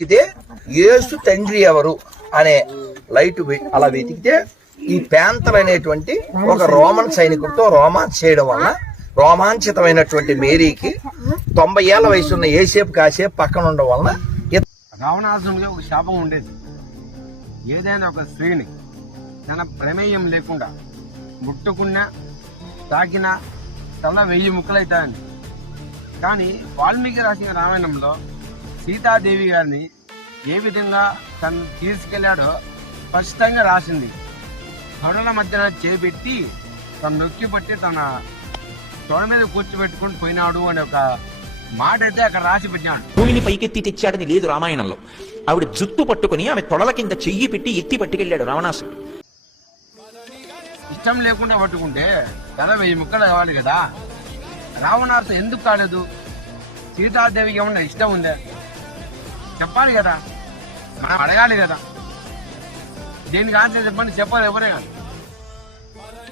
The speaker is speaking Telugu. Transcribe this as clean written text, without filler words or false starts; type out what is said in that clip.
వెతికితే యేసు తండ్రి ఎవరు అనే లైట్ అలా వెతికితే ఈ ప్యాంతర్ అనేటువంటి ఒక రోమన్ సైనికుడితో రోమాన్స్ చేయడం వల్ల రోమాంచితమైనటువంటి మేరీకి 90 ఏళ్ల వయసు ఉన్న ఏసేపు కాసేపు పక్కన ఉండడం వలన రావణాసురుడికి ఒక శాపం ఉండేది. ఏదైనా ఒక స్త్రీని తన ప్రమేయం లేకుండా ముట్టుకున్నా తాకినా తల 1000 ముక్కలవుతాయని. కానీ వాల్మీకి రాసిన రామాయణంలో సీతాదేవి గారిని ఏ విధంగా తను తీసుకెళ్లాడో స్పష్టంగా రాసింది. గొడవల మధ్యన చేపెట్టి తను నొక్కి పట్టి తన తొడ మీద కూర్చోబెట్టుకుని పోయినాడు అనే ఒక మాట అయితే అక్కడ రాసి పెట్టాడు. భూమిని పైకెత్తి తెచ్చాడని లేదు రామాయణంలో. ఆవిడ జుత్తు పట్టుకుని ఆమె తొడల కింద చెయ్యి పెట్టి ఎత్తి పట్టుకెళ్లాడు రావణాసుడు. ఇష్టం లేకుండా పట్టుకుంటే తల 1000 ముక్కలు కావాలి కదా. రావణాసుడు ఎందుకు కాలేదు? సీతాదేవికి ఏమన్నా ఇష్టం ఉందా? చెప్పాలి కదా, మనం అడగాలి కదా. దేనికి ఆన్సర్ చెప్పండి, చెప్పాలి ఎవరే కాదు.